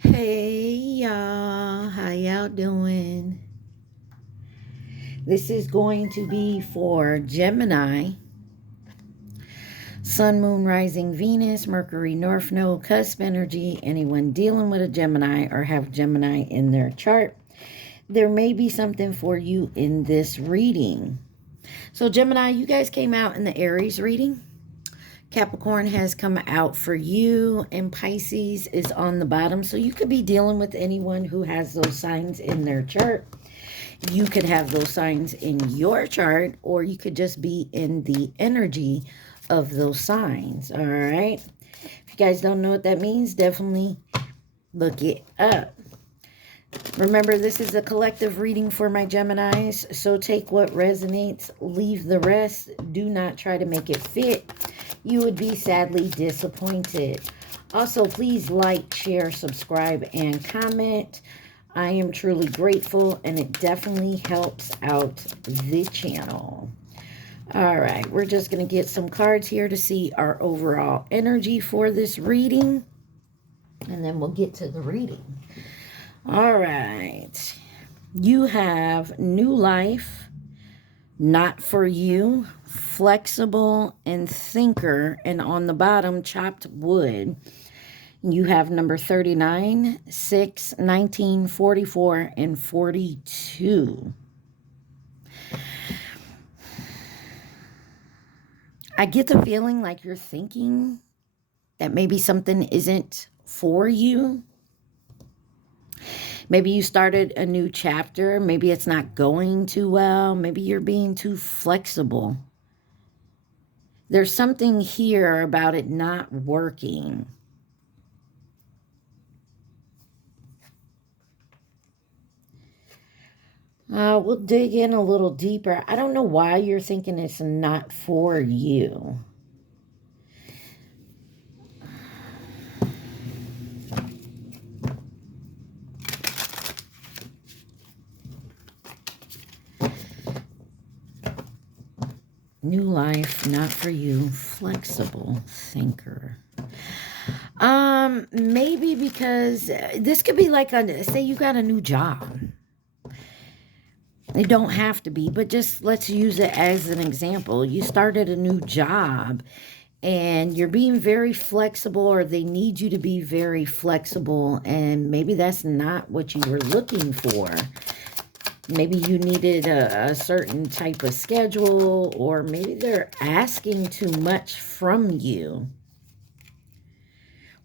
Hey y'all, how y'all doing? This is going to be for Gemini, Sun, Moon, Rising, Venus, Mercury, North Node, cusp energy. Anyone dealing with a Gemini or have Gemini in their chart, there may be something for you in this reading. So Gemini, you guys came out in the Aries reading. Capricorn has come out for you, and Pisces is on the bottom. So you could be dealing with anyone who has those signs in their chart. You could have those signs in your chart, or you could just be in the energy of those signs. All right. If you guys don't know what that means, definitely look it up. Remember, this is a collective reading for my Geminis, so take what resonates, leave the rest. Do not try to make it fit. You would be sadly disappointed. Also, please like, share, subscribe, and comment. I am truly grateful, and it definitely helps out the channel. All right, we're just going to get some cards here to see our overall energy for this reading, and then we'll get to the reading. All right, you have new life, not for you, flexible, and thinker, and on the bottom, chopped wood. You have number 39, 6, 19, 44, and 42. I get the feeling like you're thinking that maybe something isn't for you. Maybe you started a new chapter. Maybe it's not going too well. Maybe you're being too flexible. There's something here about it not working. We'll dig in a little deeper. I don't know why you're thinking it's not for you. New life, not for you, flexible thinker. Maybe because this could be like say you got a new job. It don't have to be, but just let's use it as an example. You started a new job and you're being very flexible, or they need you to be very flexible, and maybe that's not what you were looking for. Maybe you needed a certain type of schedule, or maybe they're asking too much from you.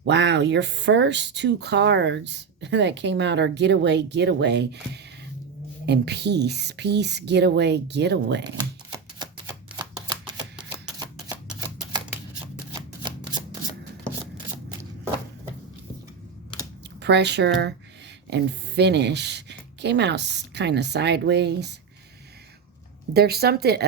Wow, your first two cards that came out are getaway, getaway, and peace, peace, getaway, getaway. Pressure and finish came out kind of sideways. There's something,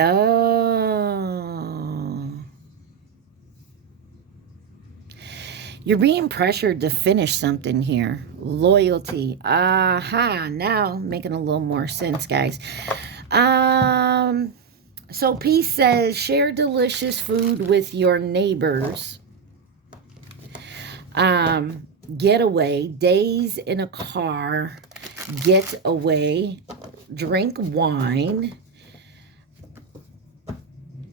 you're being pressured to finish something here. Loyalty. Aha, now making a little more sense, guys. So peace says, share delicious food with your neighbors. Getaway, days in a car, get away, drink wine.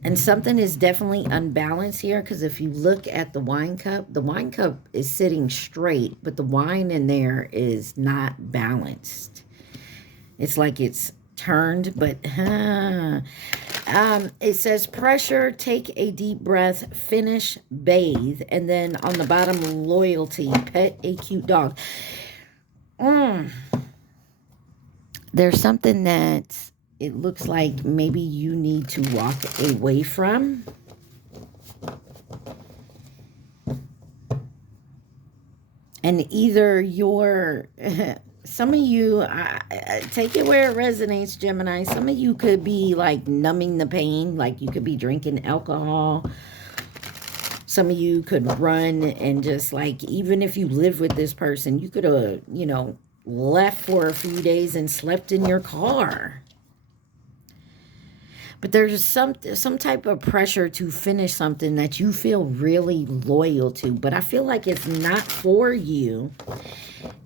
And something is definitely unbalanced here, because if you look at the wine cup is sitting straight, but the wine in there is not balanced. It's like it's turned, but it says pressure, take a deep breath, finish, bathe, and then on the bottom, loyalty, pet a cute dog. There's something that it looks like maybe you need to walk away from. And either you're, some of you, take it where it resonates, Gemini. Some of you could be like numbing the pain, like you could be drinking alcohol. Some of you could run and just like, even if you live with this person, you could have, left for a few days and slept in your car. But there's some type of pressure to finish something that you feel really loyal to. But I feel like it's not for you.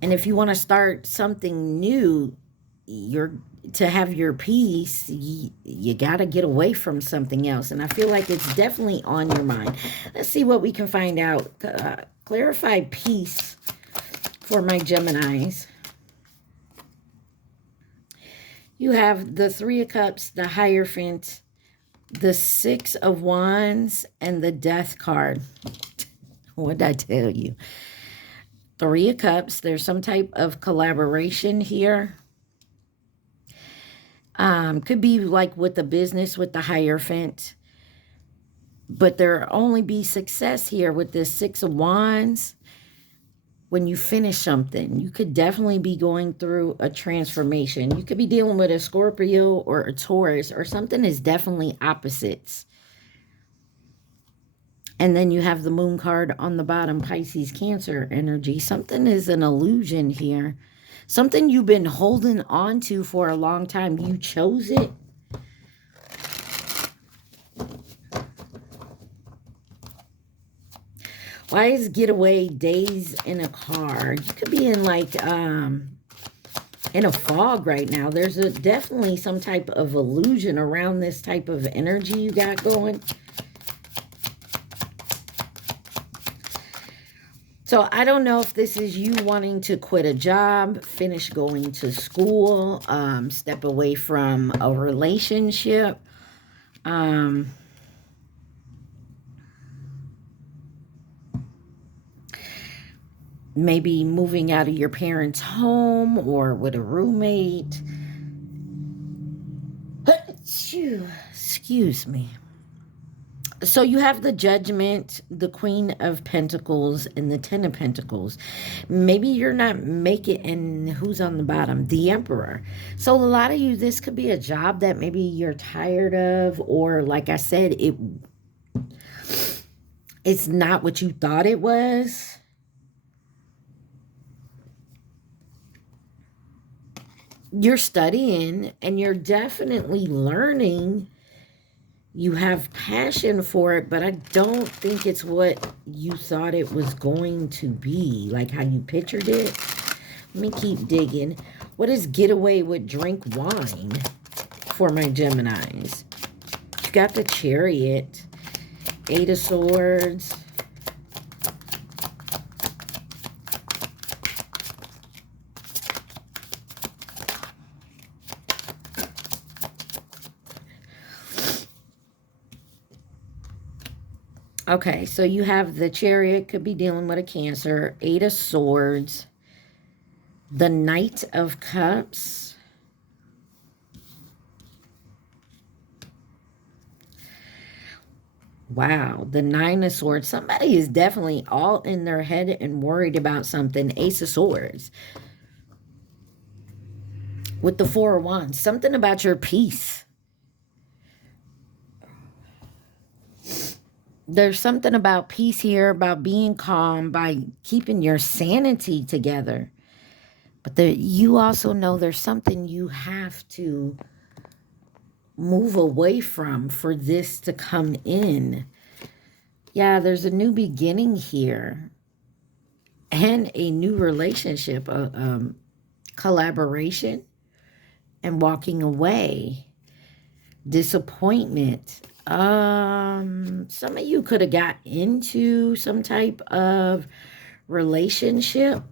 And if you want to start something new, to have your peace, you got to get away from something else. And I feel like it's definitely on your mind. Let's see what we can find out. Clarify peace for my Geminis. You have the Three of Cups, the Hierophant, the Six of Wands, and the Death card. What did I tell you? Three of Cups. There's some type of collaboration here. Could be like with the business with the Hierophant. But there only be success here with this Six of Wands. When you finish something, you could definitely be going through a transformation. You could be dealing with a Scorpio or a Taurus, or something is definitely opposites. And then you have the Moon card on the bottom, Pisces, Cancer energy. Something is an illusion here. Something you've been holding on to for a long time. You chose it. Why is getaway days in a car? You could be in like, in a fog right now. There's definitely some type of illusion around this type of energy you got going. So I don't know if this is you wanting to quit a job, finish going to school, step away from a relationship. Maybe moving out of your parents' home or with a roommate. Excuse me. So you have the Judgment, the Queen of Pentacles, and the Ten of Pentacles. Maybe you're not making, and who's on the bottom? The Emperor. So a lot of you, this could be a job that maybe you're tired of, or like I said, it's not what you thought it was. You're studying and you're definitely learning. You have passion for it, but I don't think it's what you thought it was going to be, like how you pictured it. Let me keep digging. What is getaway with drink wine for my Geminis? You got the Chariot, Eight of Swords. Okay, so you have the Chariot, could be dealing with a Cancer, Eight of Swords, the Knight of Cups, wow, the Nine of Swords. Somebody is definitely all in their head and worried about something. Ace of Swords. With the Four of Wands, something about your peace. There's something about peace here, about being calm, by keeping your sanity together. But you also know there's something you have to move away from for this to come in. Yeah, there's a new beginning here. And a new relationship, collaboration, and walking away. Disappointment. Some of you could have got into some type of relationship,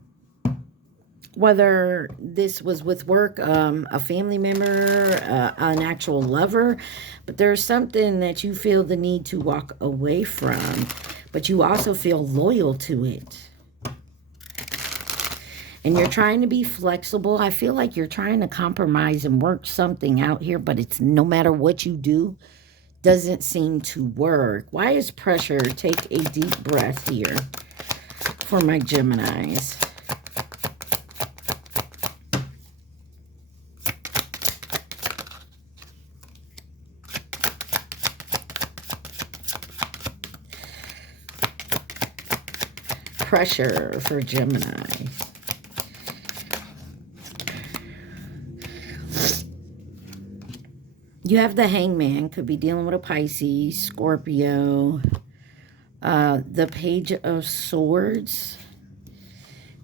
whether this was with work, a family member, an actual lover, but there's something that you feel the need to walk away from, but you also feel loyal to it. And you're trying to be flexible. I feel like you're trying to compromise and work something out here, but it's no matter what you do, doesn't seem to work. Why is pressure? Take a deep breath here for my Geminis. Pressure for Gemini. You have the Hangman, could be dealing with a Pisces, Scorpio, the Page of Swords,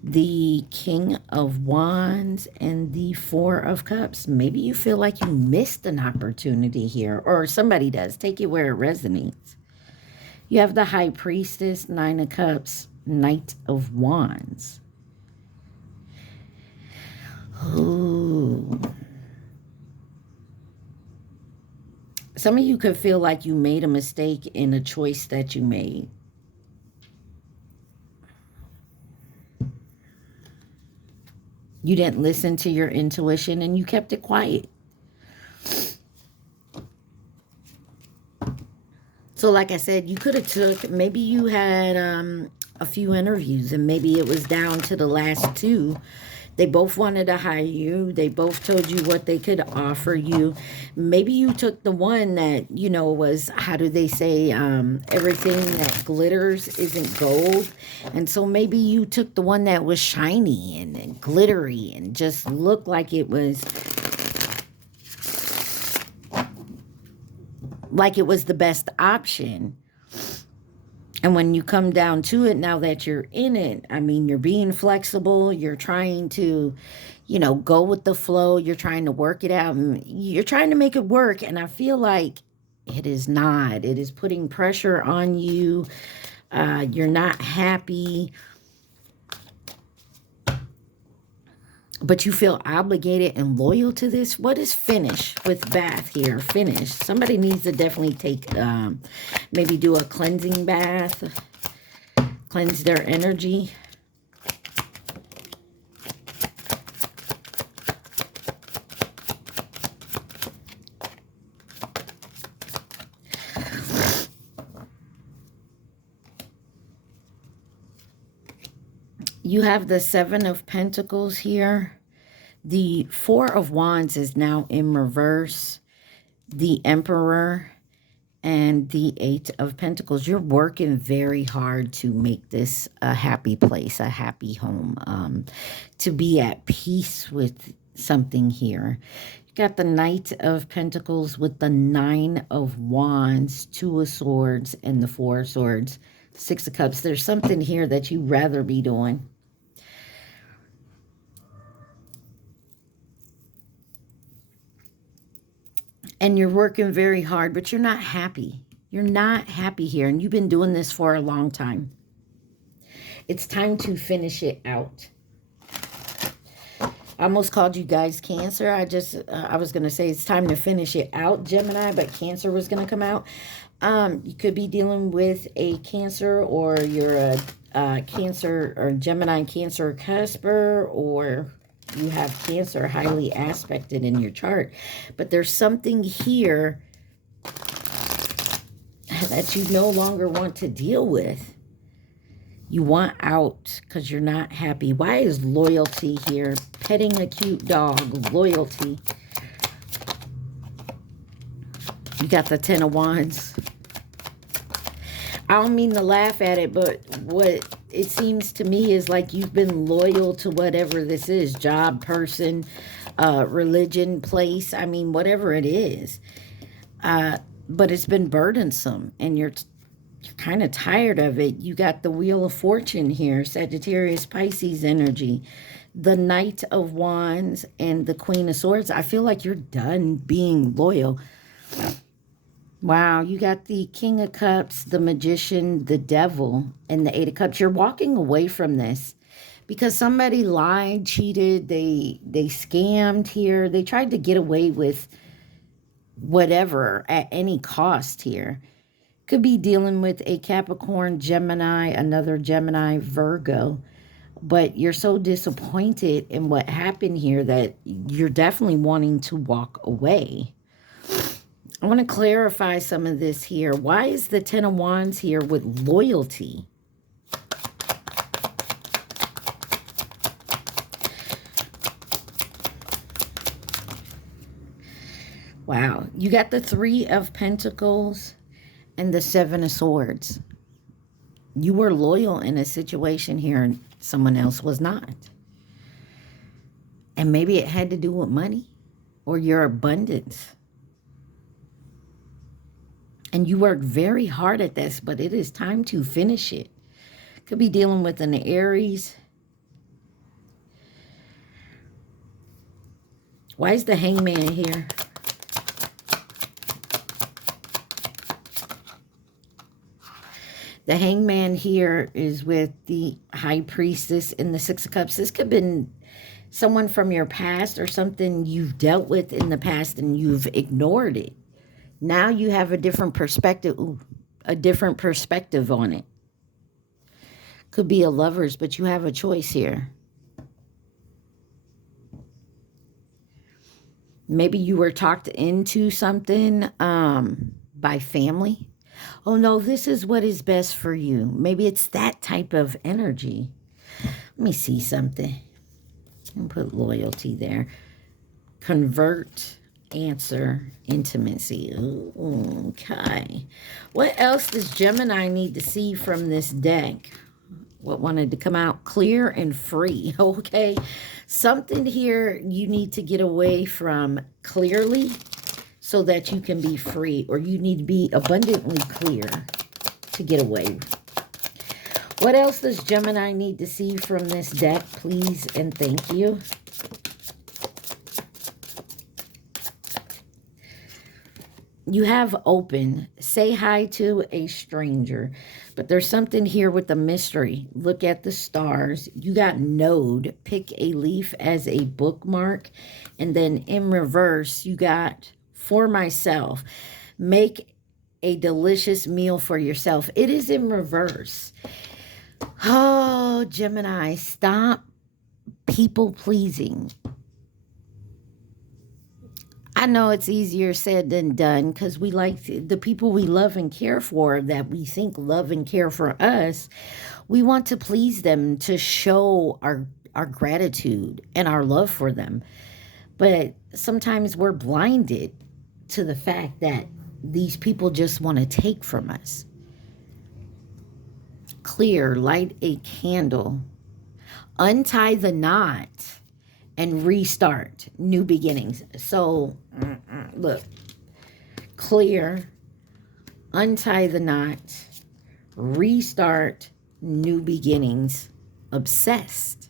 the King of Wands, and the Four of Cups. Maybe you feel like you missed an opportunity here, or somebody does. Take it where it resonates. You have the High Priestess, Nine of Cups, Knight of Wands. Ooh. Some of you could feel like you made a mistake in a choice that you made. You didn't listen to your intuition and you kept it quiet. So like I said, you could have took, maybe you had a few interviews and maybe it was down to the last two. They both wanted to hire you. They both told you what they could offer you. Maybe you took the one that, you know, was, how do they say, everything that glitters isn't gold. And so maybe you took the one that was shiny and glittery and just looked like it was the best option. And when you come down to it, now that you're in it, I mean, you're being flexible. You're trying to, you know, go with the flow. You're trying to work it out. And you're trying to make it work. And I feel like it is not. It is putting pressure on you. You're not happy. But you feel obligated and loyal to this. What is finish with bath here? Finish. Somebody needs to definitely take, maybe do a cleansing bath. Cleanse their energy. You have the Seven of Pentacles here. The Four of Wands is now in reverse. The Emperor and the Eight of Pentacles. You're working very hard to make this a happy place, a happy home, to be at peace with something here. You got the Knight of Pentacles with the Nine of Wands, Two of Swords, and the Four of Swords, Six of Cups. There's something here that you'd rather be doing. And you're working very hard, but you're not happy. You're not happy here. And you've been doing this for a long time. It's time to finish it out. I almost called you guys Cancer. I was going to say it's time to finish it out, Gemini, but Cancer was going to come out. You could be dealing with a Cancer, or you're a Cancer or Gemini Cancer cusper, or you have Cancer highly aspected in your chart. But there's something here that you no longer want to deal with. You want out because you're not happy. Why is loyalty here? Petting a cute dog, loyalty. You got the Ten of Wands. I don't mean to laugh at it, but what it seems to me is like you've been loyal to whatever this is. Job, person, religion, place. I mean, whatever it is. But it's been burdensome and you're kind of tired of it. You got the Wheel of Fortune here. Sagittarius, Pisces energy. The Knight of Wands and the Queen of Swords. I feel like you're done being loyal. Wow, you got the King of Cups, the Magician, the Devil, and the Eight of Cups. You're walking away from this because somebody lied, cheated, they scammed here. They tried to get away with whatever at any cost here. Could be dealing with a Capricorn, Gemini, another Gemini, Virgo. But you're so disappointed in what happened here that you're definitely wanting to walk away. I want to clarify some of this here. Why is the Ten of Wands here with loyalty? Wow. You got the Three of Pentacles and the Seven of Swords. You were loyal in a situation here and someone else was not. And maybe it had to do with money or your abundance. And you worked very hard at this, but it is time to finish it. Could be dealing with an Aries. Why is the Hangman here? The Hangman here is with the High Priestess and the Six of Cups. This could have been someone from your past or something you've dealt with in the past and you've ignored it. Now you have a different perspective, a different perspective on it. Could be a Lovers, but you have a choice here. Maybe you were talked into something by family. Oh no, this is what is best for you. Maybe it's that type of energy. Let me see something. And put loyalty there. Convert, answer, intimacy. Ooh, okay. What else does Gemini need to see from this deck? What wanted to come out? Clear and free. Okay. Something here you need to get away from clearly so that you can be free, or you need to be abundantly clear to get away. What else does Gemini need to see from this deck, please and thank you? You have open. Say hi to a stranger. But there's something here with the mystery. Look at the stars. You got node. Pick a leaf as a bookmark. And then in reverse, you got for myself. Make a delicious meal for yourself. It is in reverse. Oh, Gemini, stop people pleasing. I know it's easier said than done because we like the people we love and care for, that we think love and care for us. We want to please them, to show our gratitude and our love for them. But sometimes we're blinded to the fact that these people just want to take from us. Clear, light a candle, untie the knot, and restart, new beginnings. So, look, clear, untie the knot, restart, new beginnings, obsessed.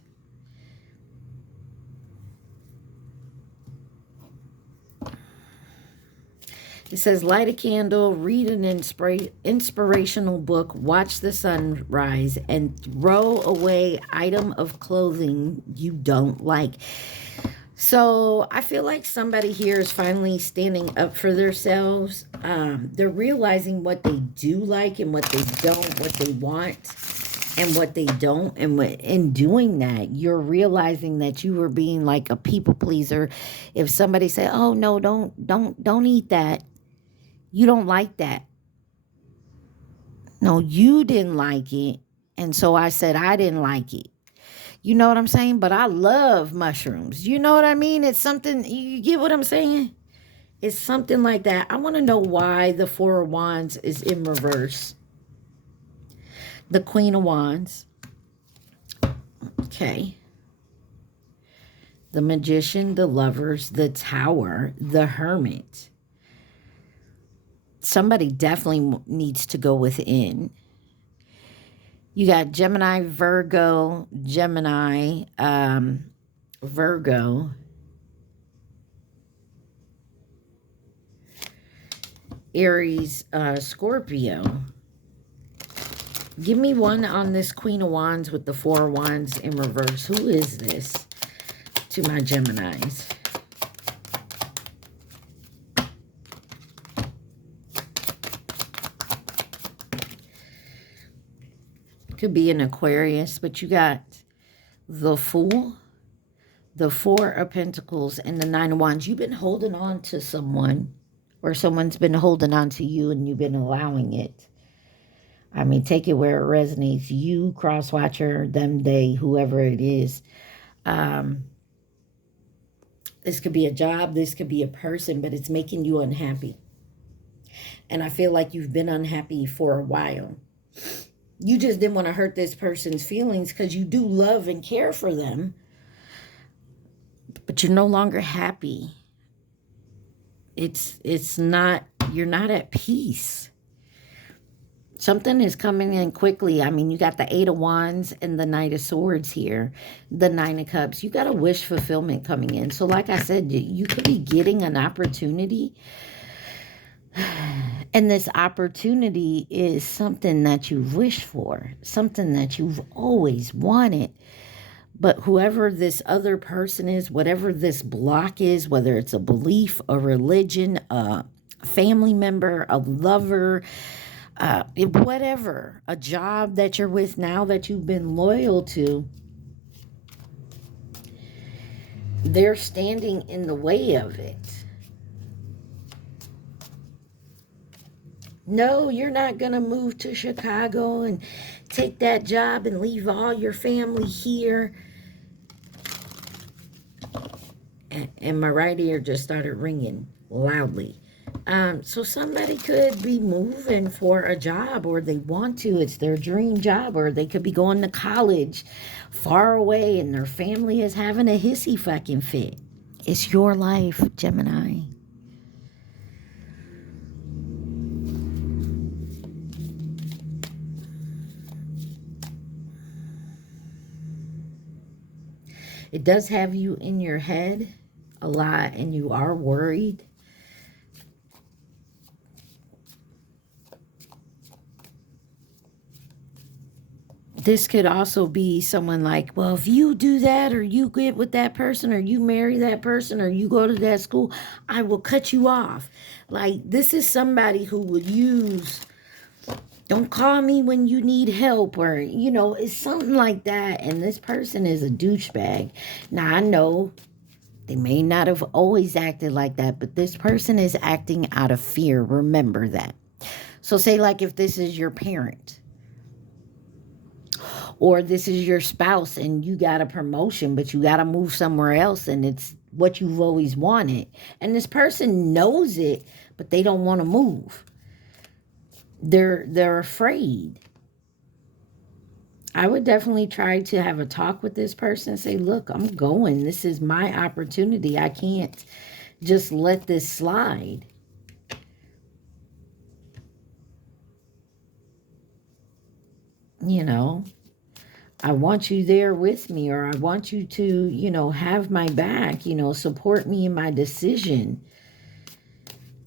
It says, light a candle, read an inspirational book, watch the sunrise, and throw away item of clothing you don't like. So I feel like somebody here is finally standing up for themselves. They're realizing what they do like and what they don't, what they want and what they don't. And in doing that, you're realizing that you were being like a people pleaser. If somebody said, oh no, don't eat that. You don't like that. No, you didn't like it. And so I said I didn't like it. You know what I'm saying? But I love mushrooms. You know what I mean? It's something, you get what I'm saying? It's something like that. I want to know why the Four of Wands is in reverse. The Queen of Wands. Okay. The Magician, the Lovers, the Tower, the Hermit. Somebody definitely needs to go within. You got Gemini, Virgo, Gemini, Virgo. Aries, Scorpio. Give me one on this Queen of Wands with the Four of Wands in reverse. Who is this to my Geminis? Could be an Aquarius, but you got the Fool, the Four of Pentacles, and the Nine of Wands. You've been holding on to someone, or someone's been holding on to you and you've been allowing it. I mean, take it where it resonates. You, cross-watcher, them, they, whoever it is. This could be a job. This could be a person, but it's making you unhappy. And I feel like you've been unhappy for a while. You just didn't want to hurt this person's feelings because you do love and care for them. But you're no longer happy. It's not, you're not at peace. Something is coming in quickly. I mean, you got the Eight of Wands and the Knight of Swords here. The Nine of Cups. You got a wish fulfillment coming in. So like I said, you could be getting an opportunity. And this opportunity is something that you've wished for. Something that you've always wanted. But whoever this other person is, whatever this block is, whether it's a belief, a religion, a family member, a lover, whatever, a job that you're with now that you've been loyal to, they're standing in the way of it. No, you're not going to move to Chicago and take that job and leave all your family here. And my right ear just started ringing loudly. So somebody could be moving for a job, or they want to. It's their dream job, or they could be going to college far away and their family is having a hissy fucking fit. It's your life, Gemini. It does have you in your head a lot, and you are worried. This could also be someone like, well, if you do that, or you get with that person, or you marry that person, or you go to that school, I will cut you off. Like, this is somebody who will use, don't call me when you need help, or, you know, it's something like that. And this person is a douchebag. Now, I know they may not have always acted like that, but this person is acting out of fear. Remember that. So say like if this is your parent, or this is your spouse and you got a promotion, but you got to move somewhere else and it's what you've always wanted. And this person knows it, but they don't want to move. They're afraid. I would definitely try to have a talk with this person and say, look, I'm going. This is my opportunity. I can't just let this slide. You know, I want you there with me, or I want you to, you know, have my back, you know, support me in my decision.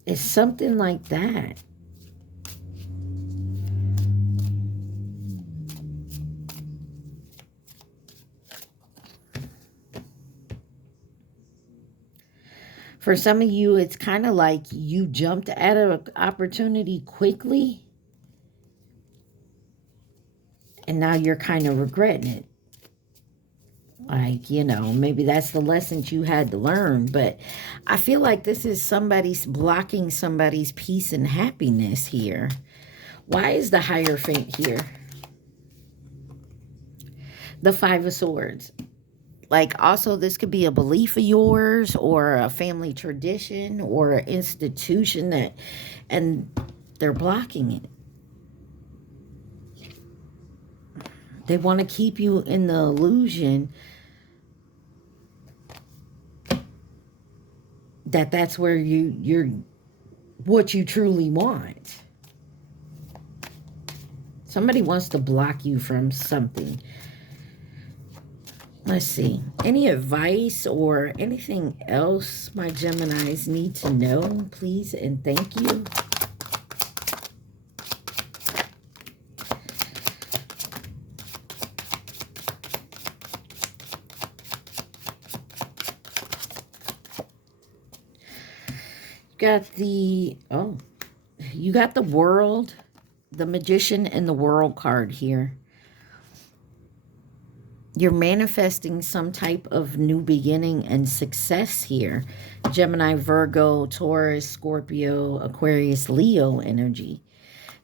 It's something like that. For some of you, it's kind of like you jumped at an opportunity quickly, and now you're kind of regretting it. Like, you know, maybe that's the lessons you had to learn. But I feel like this is somebody's blocking somebody's peace and happiness here. Why is the Hierophant here? The Five of Swords. Like, also, this could be a belief of yours, or a family tradition, or an institution that, and they're blocking it. They want to keep you in the illusion that that's where you're what you truly want. Somebody wants to block you from something. Let's see. Any advice or anything else my Geminis need to know, please and thank you. Got the, oh, you got the World, the Magician, and the World card here. You're manifesting some type of new beginning and success here. Gemini, Virgo, Taurus, Scorpio, Aquarius, Leo energy.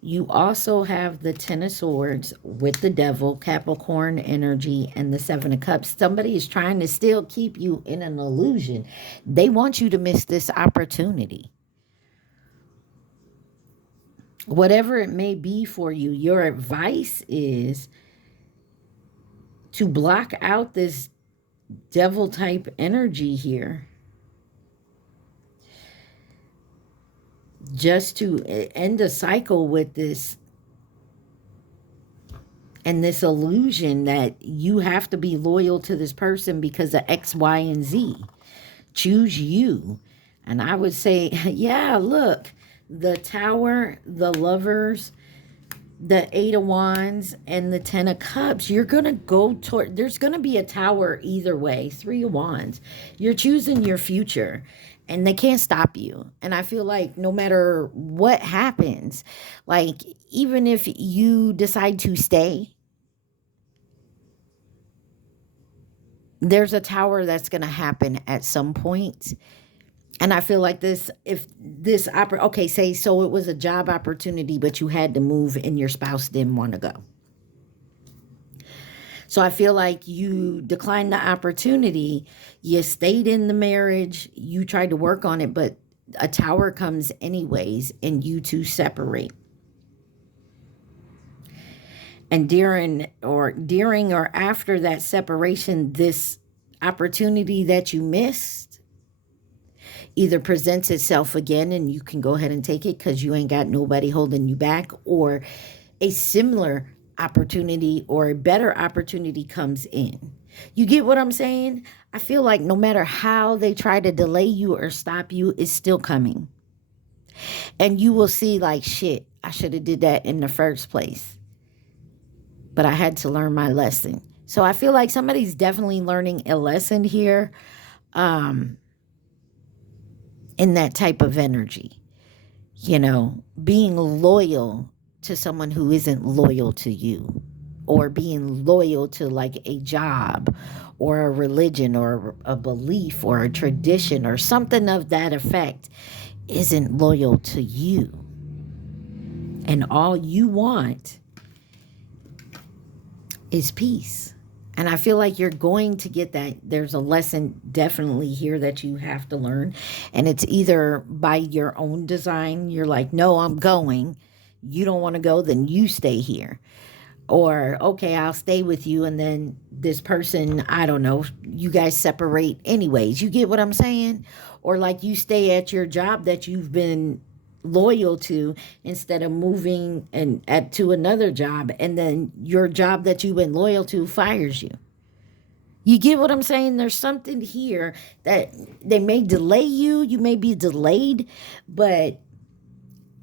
You also have the Ten of Swords with the Devil, Capricorn energy, and the Seven of Cups. Somebody is trying to still keep you in an illusion. They want you to miss this opportunity. Whatever it may be for you, your advice is to block out this devil type energy here. Just to end a cycle with this and this illusion that you have to be loyal to this person because of X, Y, and Z. Choose you. And I would say, yeah, look, the Tower, the Lovers, the Eight of Wands, and the Ten of Cups. You're going to go toward, there's going to be a Tower either way. Three of Wands. You're choosing your future, and they can't stop you. And I feel like no matter what happens, like even if you decide to stay, there's a Tower that's going to happen at some point. And I feel like this, if this, okay, say, so it was a job opportunity, but you had to move and your spouse didn't want to go. So I feel like you declined the opportunity. You stayed in the marriage. You tried to work on it, but a Tower comes anyways, and you two separate. And during or after that separation, this opportunity that you missed either presents itself again and you can go ahead and take it because you ain't got nobody holding you back, or a similar opportunity or a better opportunity comes in. You get what I'm saying? I feel like no matter how they try to delay you or stop you, it's still coming. And you will see like, shit, I should have did that in the first place. But I had to learn my lesson. So I feel like somebody's definitely learning a lesson here. In that type of energy, you know, being loyal to someone who isn't loyal to you, or being loyal to like a job or a religion or a belief or a tradition or something of that effect isn't loyal to you. And all you want is peace. And I feel like you're going to get that. There's a lesson definitely here that you have to learn. And it's either by your own design. You're like, no, I'm going. You don't want to go, then you stay here. Or, okay, I'll stay with you. And then this person, I don't know, you guys separate anyways. You get what I'm saying? Or like you stay at your job that you've been loyal to instead of moving to another job, and then your job that you've been loyal to fires you. You get what I'm saying? There's something here that they may delay you. You may be delayed, but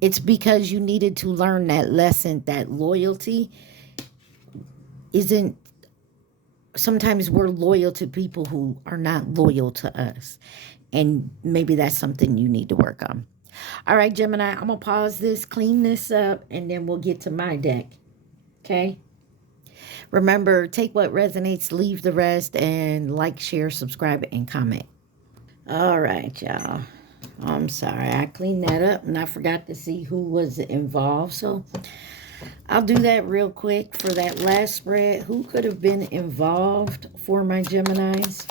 it's because you needed to learn that lesson, that loyalty isn't, sometimes we're loyal to people who are not loyal to us. And maybe that's something you need to work on. All right, Gemini, I'm going to pause this, clean this up, and then we'll get to my deck. Okay? Remember, take what resonates, leave the rest, and like, share, subscribe, and comment. All right, y'all. I'm sorry. I cleaned that up, and I forgot to see who was involved. So I'll do that real quick for that last spread. Who could have been involved for my Geminis?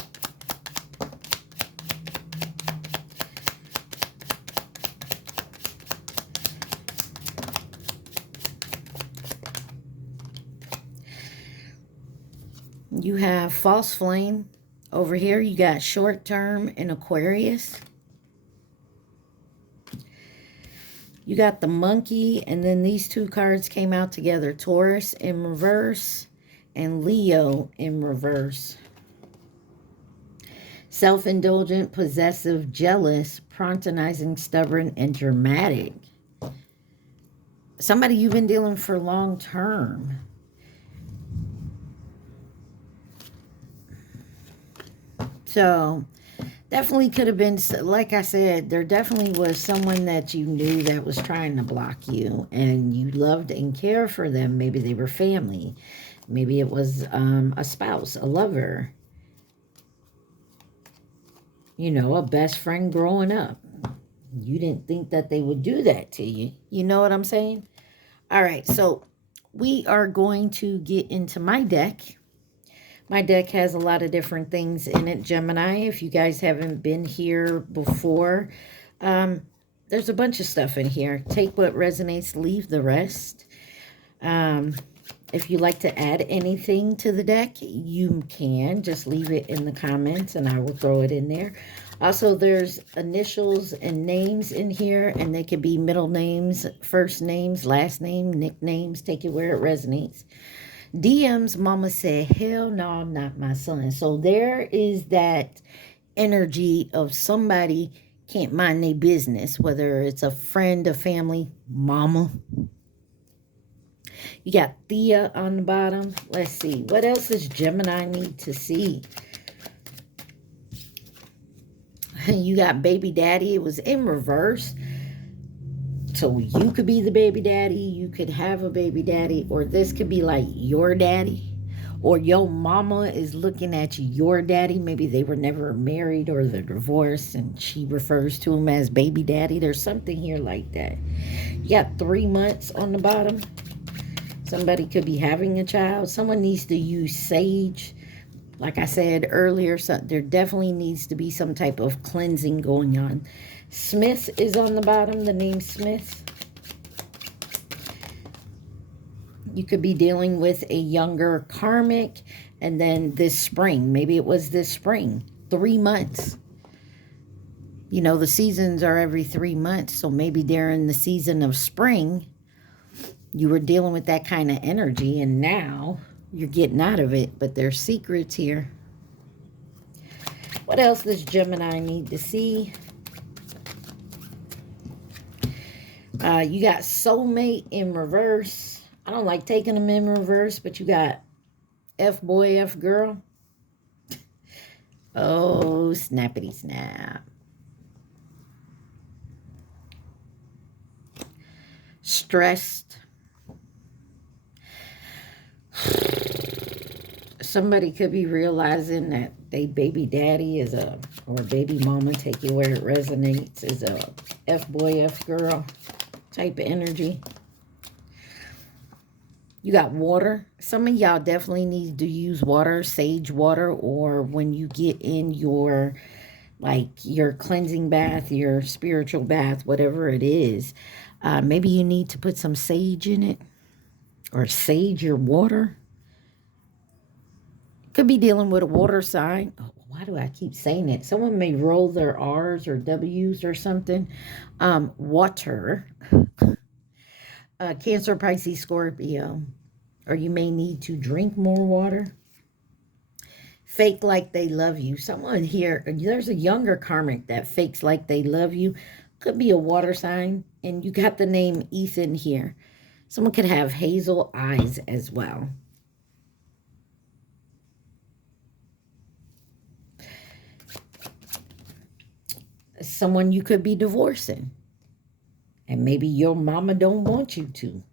You have false flame. Over here, you got short term and Aquarius. You got the monkey, and then these two cards came out together. Taurus in reverse and Leo in reverse. Self-indulgent, possessive, jealous, fraternizing, stubborn, and dramatic. Somebody you've been dealing for long term. So definitely could have been, like I said, there definitely was someone that you knew that was trying to block you, and you loved and cared for them. Maybe they were family. Maybe it was a spouse, a lover. You know, a best friend growing up. You didn't think that they would do that to you. You know what I'm saying? All right, so we are going to get into my deck. My deck has a lot of different things in it, Gemini. If you guys haven't been here before, there's a bunch of stuff in here. Take what resonates, leave the rest. If you'd like to add anything to the deck, you can. Just leave it in the comments and I will throw it in there. Also, there's initials and names in here, and they could be middle names, first names, last name, nicknames. Take it where it resonates. DMs, mama said, hell no, not my son. So there is that energy of somebody can't mind their business, whether it's a friend, a family, mama. You got Thea on the bottom. Let's see. What else does Gemini need to see? You got baby daddy. It was in reverse. So you could be the baby daddy. You could have a baby daddy. Or this could be like your daddy. Or your mama is looking at your daddy. Maybe they were never married or they're divorced. And she refers to him as baby daddy. There's something here like that. You got 3 months on the bottom. Somebody could be having a child. Someone needs to use sage. Like I said earlier, there definitely needs to be some type of cleansing going on. Smith is on the bottom, the name Smith. You could be dealing with a younger karmic. And then this spring, maybe it was this spring, 3 months. You know, the seasons are every 3 months. So maybe during the season of spring, you were dealing with that kind of energy, and now you're getting out of it, but there's secrets here. What else does Gemini need to see? You got soulmate in reverse. I don't like taking them in reverse, but you got F-boy, F-girl. Oh, snappity snap. Stressed. Somebody could be realizing that they baby daddy is or baby mama, take it where it resonates, is a F-boy, F-girl type of energy. You got water. Some of y'all definitely need to use water, sage water, or when you get in your, like, your cleansing bath, your spiritual bath, whatever it is, maybe you need to put some sage in it, or sage your water. Could be dealing with a water sign. Oh, why do I keep saying it? Someone may roll their R's or W's or something. Water. Cancer, Pisces, Scorpio. Or you may need to drink more water. Fake like they love you. Someone here, there's a younger karmic that fakes like they love you. Could be a water sign. And you got the name Ethan here. Someone could have hazel eyes as well. Someone you could be divorcing. And maybe your mama don't want you to. You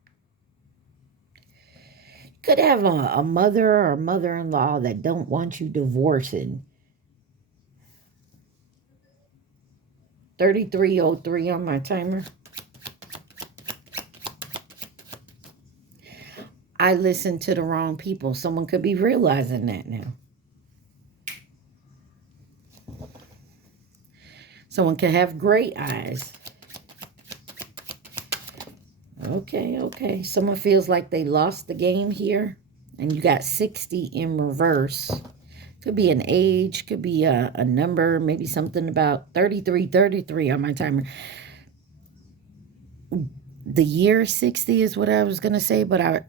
could have a mother or mother-in-law that don't want you divorcing. 3303 on my timer. I listened to the wrong people. Someone could be realizing that now. Someone could have great eyes. Okay. Someone feels like they lost the game here. And you got 60 in reverse. Could be an age. Could be a number. Maybe something about 33 on my timer. The year 60 is what I was going to say. But I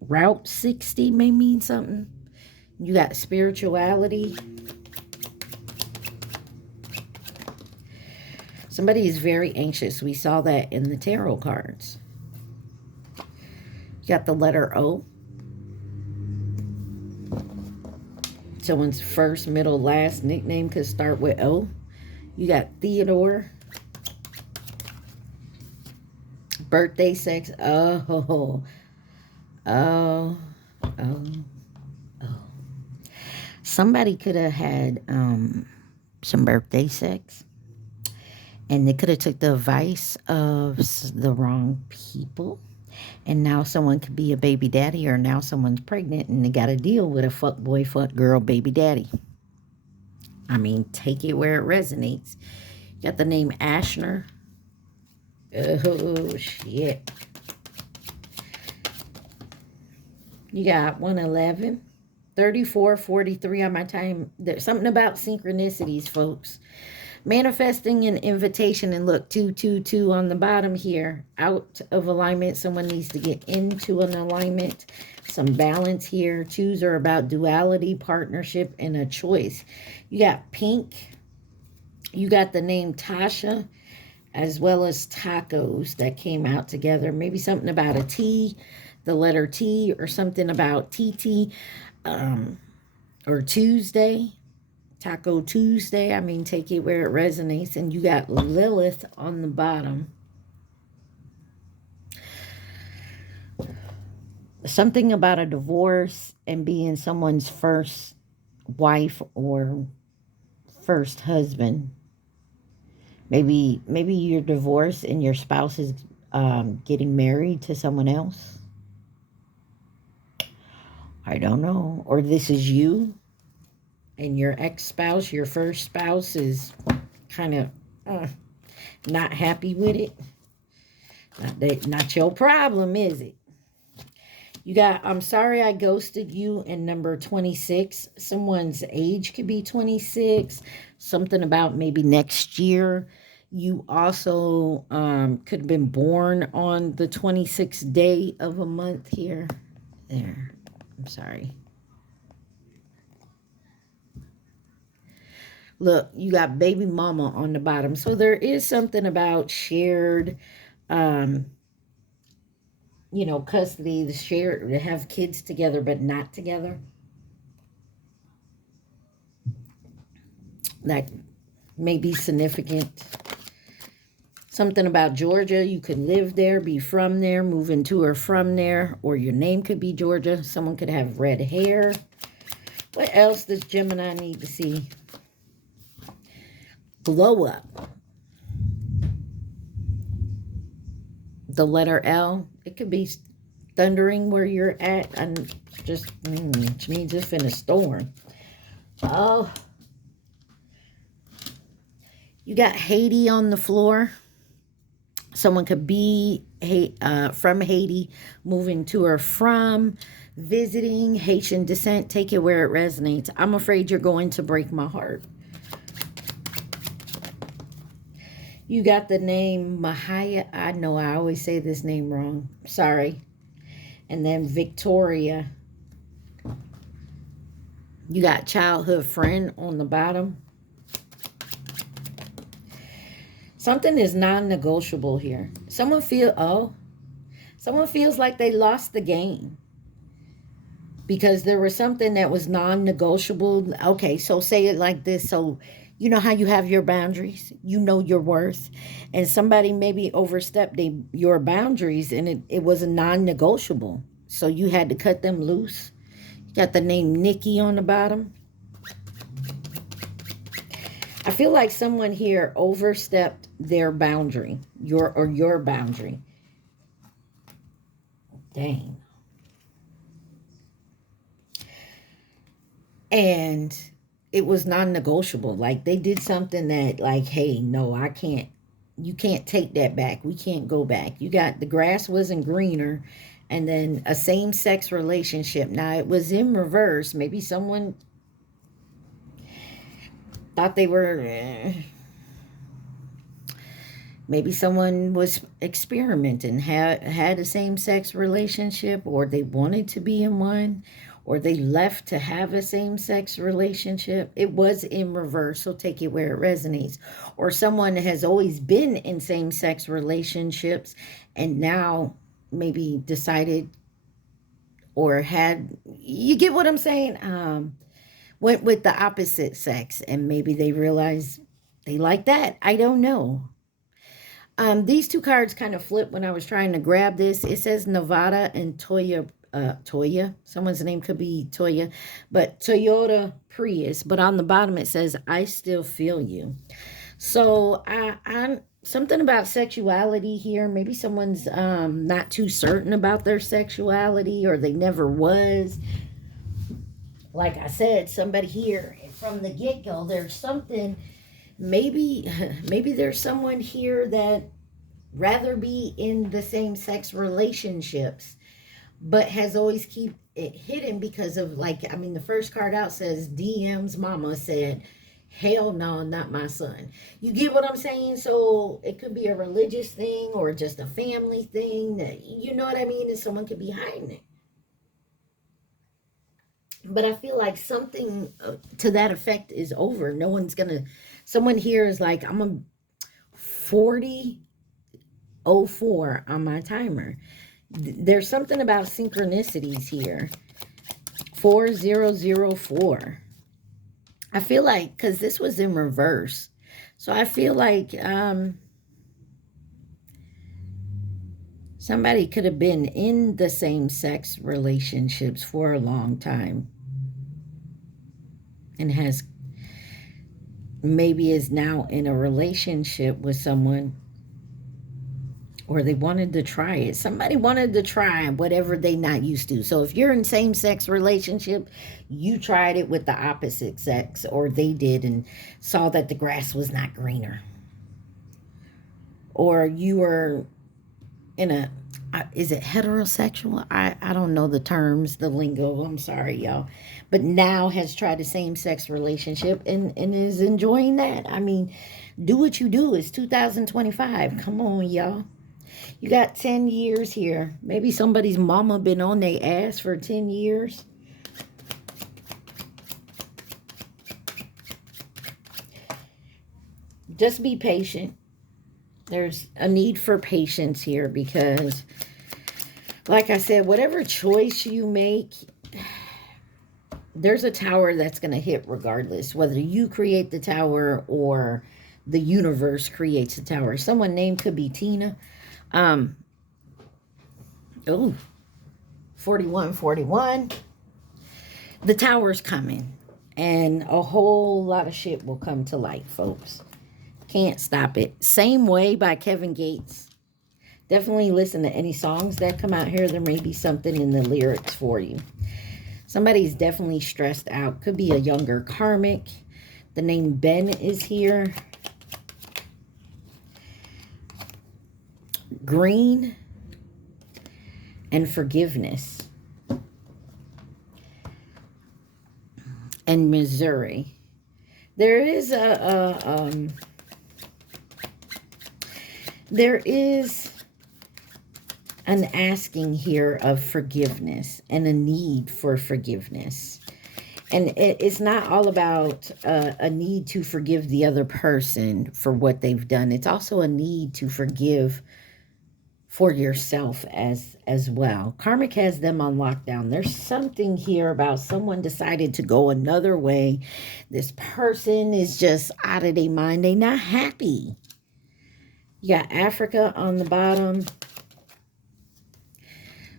Route 60 may mean something. You got spirituality. Somebody is very anxious. We saw that in the tarot cards. You got the letter O. Someone's first, middle, last nickname could start with O. You got Theodore. Birthday, sex. Oh. Somebody could have had some birthday sex. And they could have took the advice of the wrong people. And now someone could be a baby daddy, or now someone's pregnant and they got to deal with a fuck boy, fuck girl, baby daddy. I mean, take it where it resonates. You got the name Ashner. Oh, shit. You got 111, 34, 43 on my time. There's something about synchronicities, folks. Manifesting an invitation, and look, 222 on the bottom here. Out of alignment. Someone needs to get into an alignment. some balance here. 2s are about duality, partnership, and a choice. You got pink. You got the name Tasha, as well as tacos that came out together. Maybe something about a T, the letter T, or something about TT, or Tuesday. Taco Tuesday. I mean, take it where it resonates. And you got Lilith on the bottom. Something about a divorce and being someone's first wife or first husband. Maybe you're divorced and your spouse is getting married to someone else. I don't know. Or this is you and your ex-spouse, your first spouse, is kind of not happy with it. Not your problem, is it? You got, I'm sorry I ghosted you, in number 26. Someone's age could be 26. Something about maybe next year. You also could have been born on the 26th day of a month here. There. I'm sorry. Look, you got baby mama on the bottom. So there is something about shared, custody, the share, to have kids together but not together. That may be significant. Something about Georgia. You could live there, be from there, move into or from there, or your name could be Georgia. Someone could have red hair. What else does Gemini need to see? Glow up. The letter L. It could be thundering where you're at, and just which means it's in a storm. Oh, you got Haiti on the floor. Someone could be from Haiti, moving to or from, visiting, Haitian descent. Take it where it resonates. I'm afraid you're going to break my heart. You got the name Mahaya. I know I always say this name wrong. Sorry. And then Victoria. You got childhood friend on the bottom. Something is non-negotiable here. Someone feels like they lost the game. Because there was something that was non-negotiable. Okay, so say it like this. So you know how you have your boundaries? You know your worth. And somebody maybe overstepped your boundaries, and it was a non-negotiable. So you had to cut them loose. You got the name Nikki on the bottom. I feel like someone here overstepped their boundary. Your boundary. Dang. And it was non-negotiable. Like, they did something that, like, hey, no, I can't. You can't take that back. We can't go back. You got the grass wasn't greener. And then a same-sex relationship. Now, it was in reverse. Maybe someone thought they were... Maybe someone was experimenting, had a same-sex relationship, or they wanted to be in one, or they left to have a same-sex relationship. It was in reverse, so take it where it resonates. Or someone has always been in same-sex relationships and now maybe decided or had, you get what I'm saying? Went with the opposite sex, and maybe they realized they like that. I don't know. These two cards kind of flipped when I was trying to grab this. It says Nevada and Toya. Someone's name could be Toya, but Toyota Prius. But on the bottom it says, I still feel you. So I'm something about sexuality here. Maybe someone's not too certain about their sexuality, or they never was. Like I said, somebody here from the get-go, there's something. Maybe there's someone here that rather be in the same-sex relationships, but has always keep it hidden because of, like, I mean, the first card out says DM's mama said, hell no, not my son. You get what I'm saying? So it could be a religious thing or just a family thing. That, you know what I mean? And someone could be hiding it. But I feel like something to that effect is over. No one's gonna. Someone here is like, I'm a 40:04 on my timer. There's something about synchronicities here. 4004. I feel like, because this was in reverse, so I feel like somebody could have been in the same-sex relationships for a long time and has maybe is now in a relationship with someone, or they wanted to try it. Somebody wanted to try whatever they not used to. So if you're in same-sex relationship, you tried it with the opposite sex, or they did and saw that the grass was not greener. Or you were in a, is it heterosexual? I don't know the terms, the lingo. I'm sorry, y'all. But now has tried a same-sex relationship and is enjoying that. I mean, do what you do. It's 2025. Come on, y'all. You got 10 years here. Maybe somebody's mama been on their ass for 10 years. Just be patient. There's a need for patience here because, like I said, whatever choice you make, there's a tower that's going to hit regardless. Whether you create the tower or the universe creates the tower. Someone named could be Tina. Oh, 4141. The tower's coming. And a whole lot of shit will come to light, folks. Can't stop it. Same Way by Kevin Gates. Definitely listen to any songs that come out here. There may be something in the lyrics for you. Somebody's definitely stressed out. Could be a younger karmic. The name Ben is here. Green and forgiveness. And Missouri. There is there is an asking here of forgiveness and a need for forgiveness. And it's not all about a need to forgive the other person for what they've done. It's also a need to forgive for yourself as well. Karmic has them on lockdown. There's something here about someone decided to go another way. This person is just out of their mind. They're not happy. You got Africa on the bottom.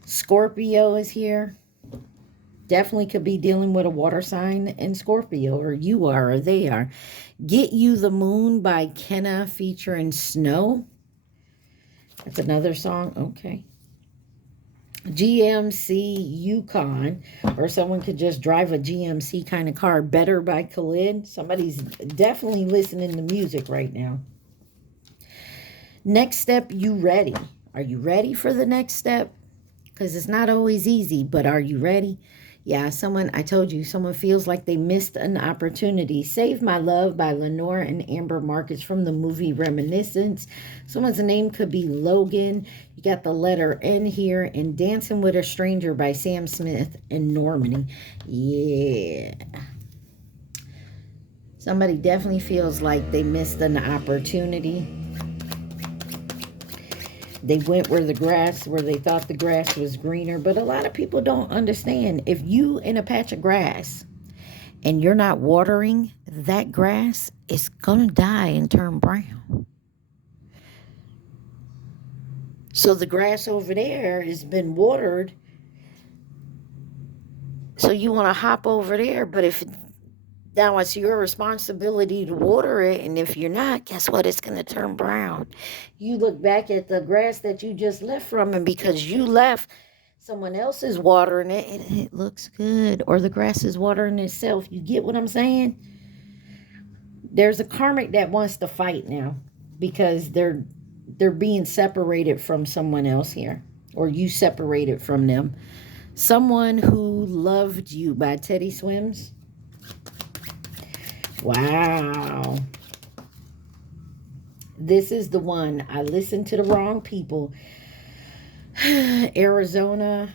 Scorpio is here. Definitely could be dealing with a water sign in Scorpio, or you are, or they are. Get You the Moon by Kenna featuring Snow. That's another song. Okay. GMC Yukon, or someone could just drive a GMC kind of car. Better by Khalid. Somebody's definitely listening to music right now. Next step, you ready? Are you ready for the next step? Because it's not always easy, but are you ready? Yeah, I told you, someone feels like they missed an opportunity. Save My Love by Lenore and Amber Marcus from the movie Reminiscence. Someone's name could be Logan. You got the letter N here. And Dancing with a Stranger by Sam Smith and Normani. Yeah. Somebody definitely feels like they missed an opportunity. They went where they thought the grass was greener. But a lot of people don't understand. If you in a patch of grass and you're not watering that grass, it's going to die and turn brown. So the grass over there has been watered. So you want to hop over there. But now it's your responsibility to water it. And if you're not, guess what? It's going to turn brown. You look back at the grass that you just left from, and because you left, someone else is watering it, and it looks good. Or the grass is watering itself. You get what I'm saying? There's a karmic that wants to fight now because they're being separated from someone else here. Or you separated from them. Someone Who Loved You by Teddy Swims. Wow. This is the one. I listened to the wrong people. Arizona.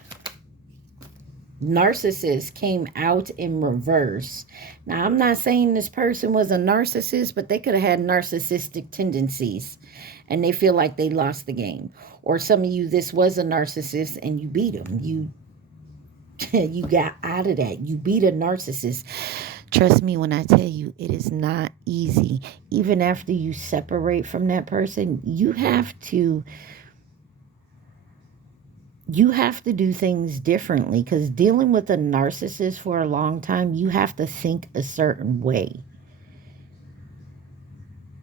Narcissist came out in reverse. Now, I'm not saying this person was a narcissist, but they could have had narcissistic tendencies and they feel like they lost the game. Or some of you, this was a narcissist and you beat them. You got out of that. You beat a narcissist. Trust me when I tell you, it is not easy. Even after you separate from that person, you have to do things differently, because dealing with a narcissist for a long time, you have to think a certain way.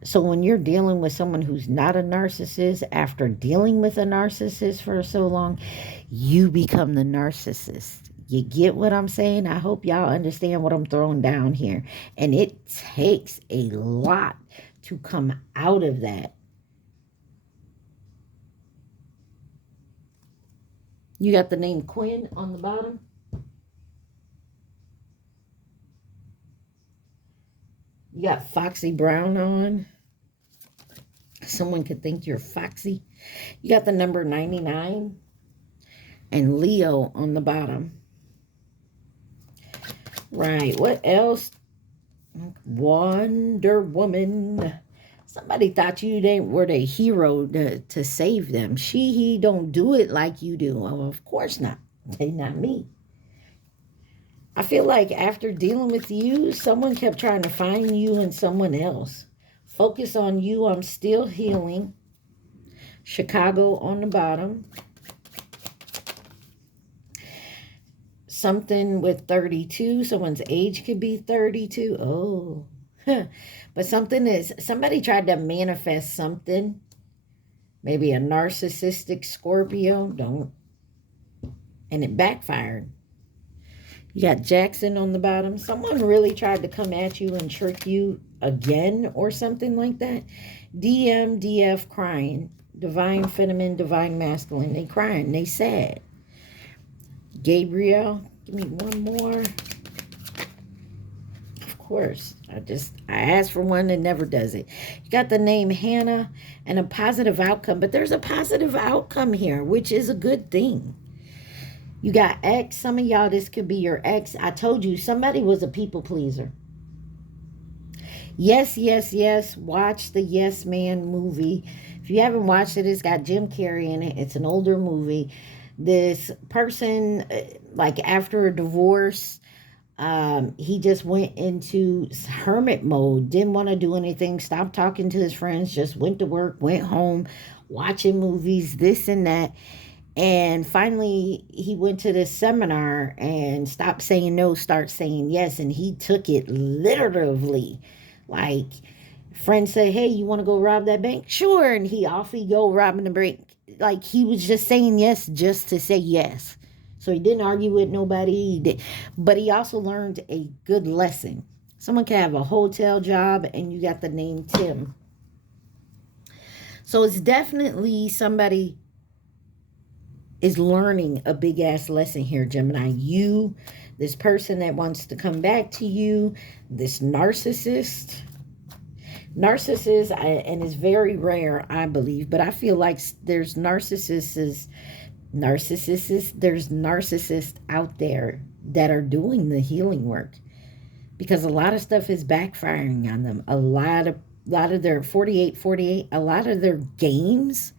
So when you're dealing with someone who's not a narcissist, after dealing with a narcissist for so long, you become the narcissist. You get what I'm saying? I hope y'all understand what I'm throwing down here. And it takes a lot to come out of that. You got the name Quinn on the bottom. You got Foxy Brown on. Someone could think you're Foxy. You got the number 99. And Leo on the bottom. Right. What else? Wonder Woman. Somebody thought you were the hero to save them. He don't do it like you do. Oh, of course not. They not me. I feel like after dealing with you, someone kept trying to find you in someone else. Focus on you. I'm still healing. Chicago on the bottom. Something with 32. Someone's age could be 32. Oh. But somebody tried to manifest something. Maybe a narcissistic Scorpio. And it backfired. You got Jackson on the bottom. Someone really tried to come at you and trick you again or something like that. DF crying. Divine feminine, divine masculine. They crying. They sad. Gabriel. Give me one more. Of course. I ask for one that never does it. You got the name Hannah and a positive outcome. But there's a positive outcome here, which is a good thing. You got ex. Some of y'all, this could be your ex. I told you, somebody was a people pleaser. Yes, yes, yes. Watch the Yes Man movie. If you haven't watched it, it's got Jim Carrey in it. It's an older movie. This person, like after a divorce, he just went into hermit mode. Didn't want to do anything. Stopped talking to his friends. Just went to work, went home, watching movies, this and that. And finally, he went to this seminar and stopped saying no, start saying yes. And he took it literally. Like, friends say, hey, you want to go rob that bank? Sure. And he go robbing the bank. Like, he was just saying yes just to say yes. So he didn't argue with nobody. But he also learned a good lesson. Someone can have a hotel job and you got the name Tim. So it's definitely somebody is learning a big ass lesson here, Gemini. You, this person that wants to come back to you, this narcissist, and it's very rare, I believe, but I feel like there's narcissists out there that are doing the healing work, because a lot of stuff is backfiring on them. A lot of their 48, a lot of their games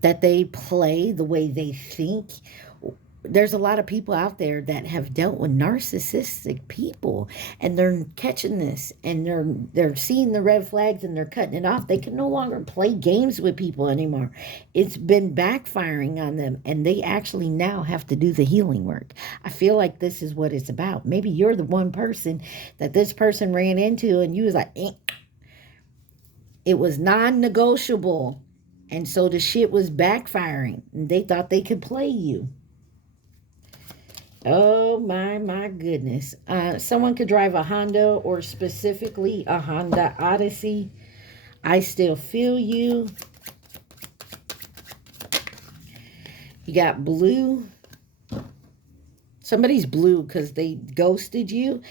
that they play, the way they think. There's a lot of people out there that have dealt with narcissistic people, and they're catching this, and they're seeing the red flags, and they're cutting it off. They can no longer play games with people anymore. It's been backfiring on them, and they actually now have to do the healing work. I feel like this is what it's about. Maybe you're the one person that this person ran into, and you was like, eh. It was non-negotiable. And so the shit was backfiring. And they thought they could play you. Oh, my goodness. Someone could drive a Honda, or specifically a Honda Odyssey. I still feel you. You got blue. Somebody's blue because they ghosted you.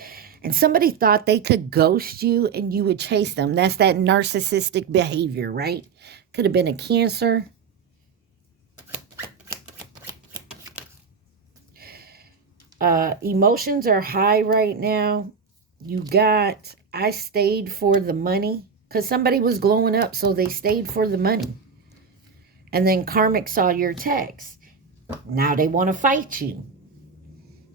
And somebody thought they could ghost you and you would chase them. That's that narcissistic behavior, right? Could have been a Cancer. Emotions are high right now. You got, I stayed for the money. Because somebody was glowing up, so they stayed for the money. And then karmic saw your text. Now they want to fight you.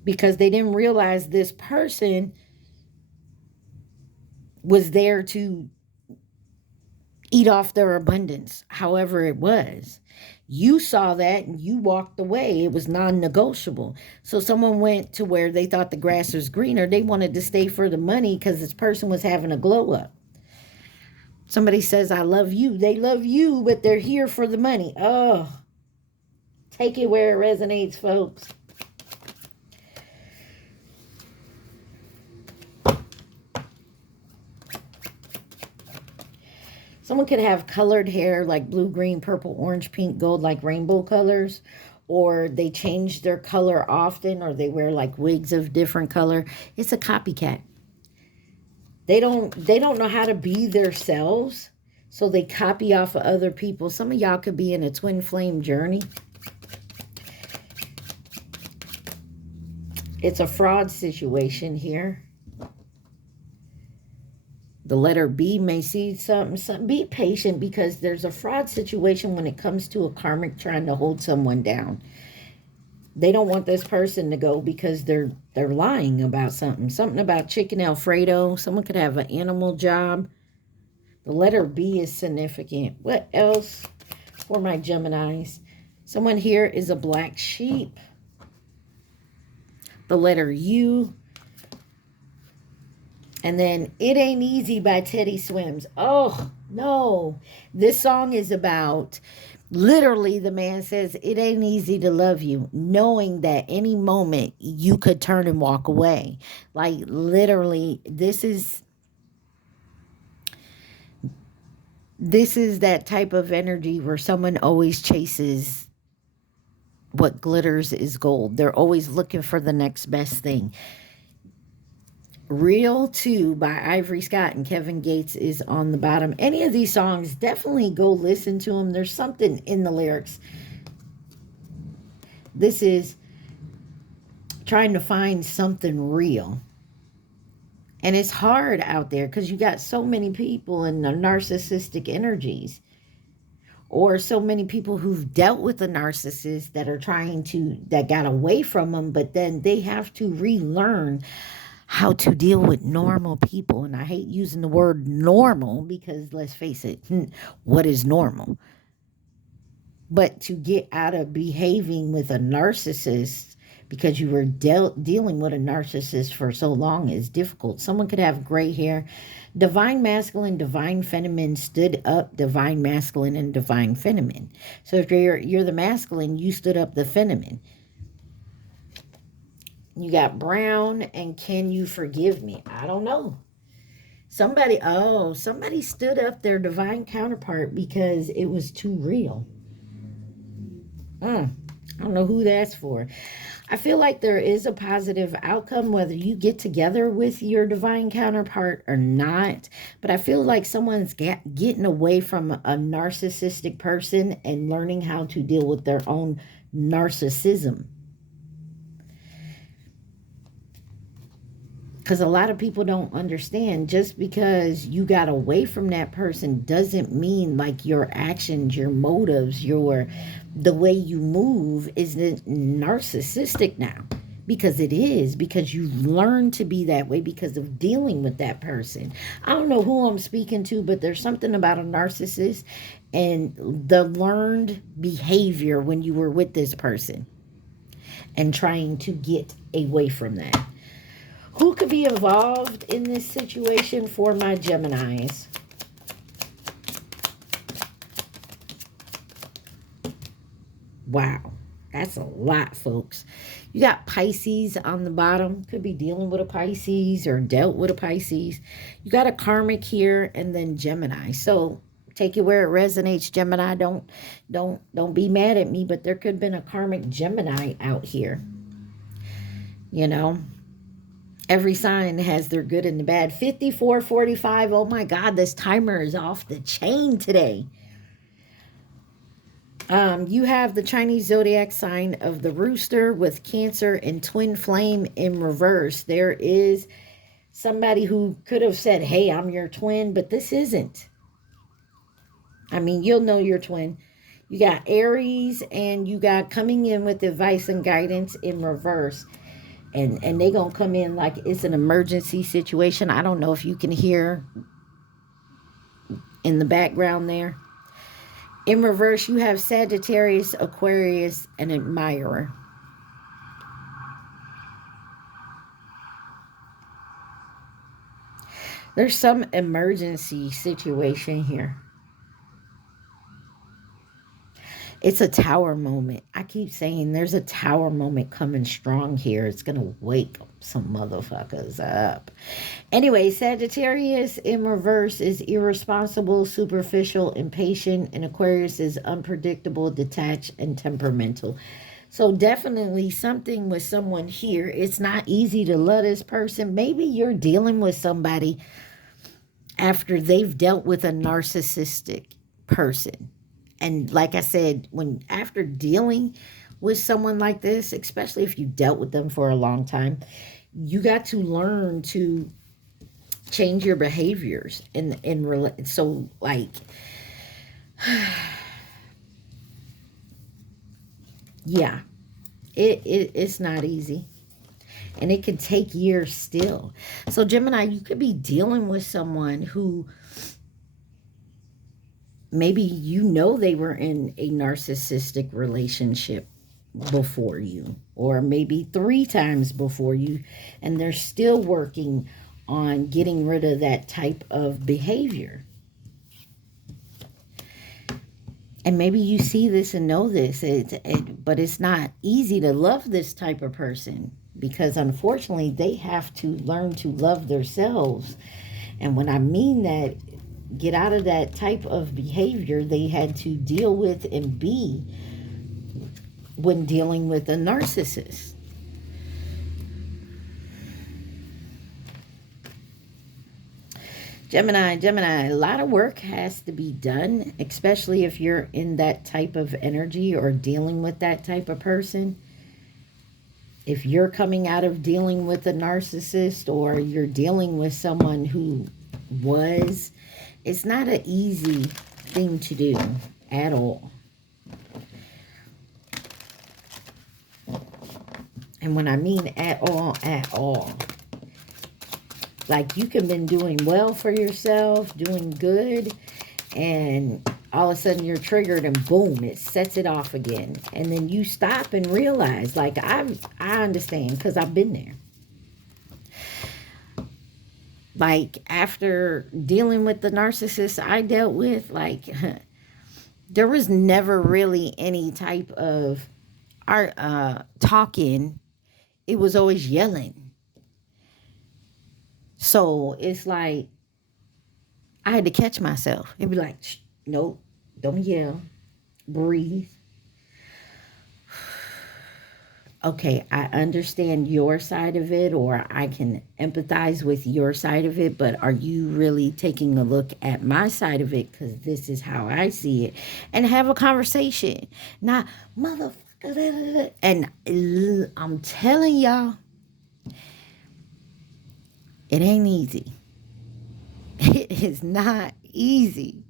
Because they didn't realize this person was there to eat off their abundance, however it was. You saw that and you walked away. It was non-negotiable. So someone went to where they thought the grass was greener. They wanted to stay for the money because this person was having a glow up. Somebody says, I love you. They love you, but they're here for the money. Oh, take it where it resonates, folks. Someone could have colored hair like blue, green, purple, orange, pink, gold, like rainbow colors. Or they change their color often, or they wear like wigs of different color. It's a copycat. They don't know how to be themselves, so they copy off of other people. Some of y'all could be in a twin flame journey. It's a fraud situation here. The letter B may see something. Be patient, because there's a fraud situation when it comes to a karmic trying to hold someone down. They don't want this person to go because they're lying about something. Something about chicken Alfredo. Someone could have an animal job. The letter B is significant. What else for my Geminis? Someone here is a black sheep. The letter U. And then It Ain't Easy by Teddy Swims. Oh, no. This song is about, literally, the man says, it ain't easy to love you, knowing that any moment you could turn and walk away. Like, literally, this is that type of energy where someone always chases what glitters is gold. They're always looking for the next best thing. Real 2 by Ivory Scott and Kevin Gates is on the bottom. Any of these songs, definitely go listen to them. There's something in the lyrics. This is trying to find something real. And it's hard out there because you got so many people in the narcissistic energies. Or so many people who've dealt with the narcissist that are that got away from them, but then they have to relearn how to deal with normal people. And I hate using the word normal because, let's face it, what is normal? But to get out of behaving with a narcissist because you were dealing with a narcissist for so long is difficult. Someone could have gray hair. Divine masculine, divine feminine stood up, divine masculine and divine feminine. So if you're the masculine, you stood up the feminine. You got brown and Can You Forgive Me? I don't know. Somebody stood up their divine counterpart because it was too real. I don't know who that's for. I feel like there is a positive outcome whether you get together with your divine counterpart or not. But I feel like someone's getting away from a narcissistic person and learning how to deal with their own narcissism. Because a lot of people don't understand, just because you got away from that person doesn't mean like your actions, your motives, the way you move isn't narcissistic now. Because it is, because you learn to be that way because of dealing with that person. I don't know who I'm speaking to, but there's something about a narcissist and the learned behavior when you were with this person and trying to get away from that. Who could be involved in this situation for my Geminis? Wow, that's a lot, folks. You got Pisces on the bottom. Could be dealing with a Pisces or dealt with a Pisces. You got a karmic here and then Gemini. So take it where it resonates, Gemini. Don't be mad at me, but there could have been a karmic Gemini out here. You know, every sign has their good and the bad. 54:45. Oh my God, this timer is off the chain today. You have the Chinese zodiac sign of the rooster with Cancer and twin flame in reverse. There is somebody who could have said, hey, I'm your twin, but this isn't. I mean, you'll know your twin. You got Aries, and you got coming in with advice and guidance in reverse. And they gonna come in like it's an emergency situation. I don't know if you can hear in the background there. In reverse, you have Sagittarius, Aquarius, and Admirer. There's some emergency situation here. It's a tower moment. I keep saying there's a tower moment coming strong here. It's going to wake some motherfuckers up. Anyway, Sagittarius in reverse is irresponsible, superficial, impatient, and Aquarius is unpredictable, detached, and temperamental. So definitely something with someone here. It's not easy to love this person. Maybe you're dealing with somebody after they've dealt with a narcissistic person. And like I said, after dealing with someone like this, especially if you dealt with them for a long time, you got to learn to change your behaviors. So like, yeah, it's not easy. And it could take years still. So Gemini, you could be dealing with someone who maybe you know they were in a narcissistic relationship before you, or maybe 3 times before you, and they're still working on getting rid of that type of behavior. And maybe you see this and know this, but it's not easy to love this type of person, because unfortunately they have to learn to love themselves. And when I mean that, get out of that type of behavior they had to deal with and be when dealing with a narcissist. Gemini, a lot of work has to be done, especially if you're in that type of energy or dealing with that type of person. If you're coming out of dealing with a narcissist, or you're dealing with someone who was, it's not an easy thing to do at all. And when I mean at all, like you can been doing well for yourself, doing good, and all of a sudden you're triggered and boom, it sets it off again. And then you stop and realize, like I understand, because I've been there. Like after dealing with the narcissist I dealt with, like there was never really any type of talking. It was always yelling. So it's like I had to catch myself. It'd be like, shh, nope, don't yell, breathe. Okay, I understand your side of it, or I can empathize with your side of it, but are you really taking a look at my side of it? Because this is how I see it. And have a conversation. Not, motherfucker. And I'm telling y'all, it ain't easy. It is not easy.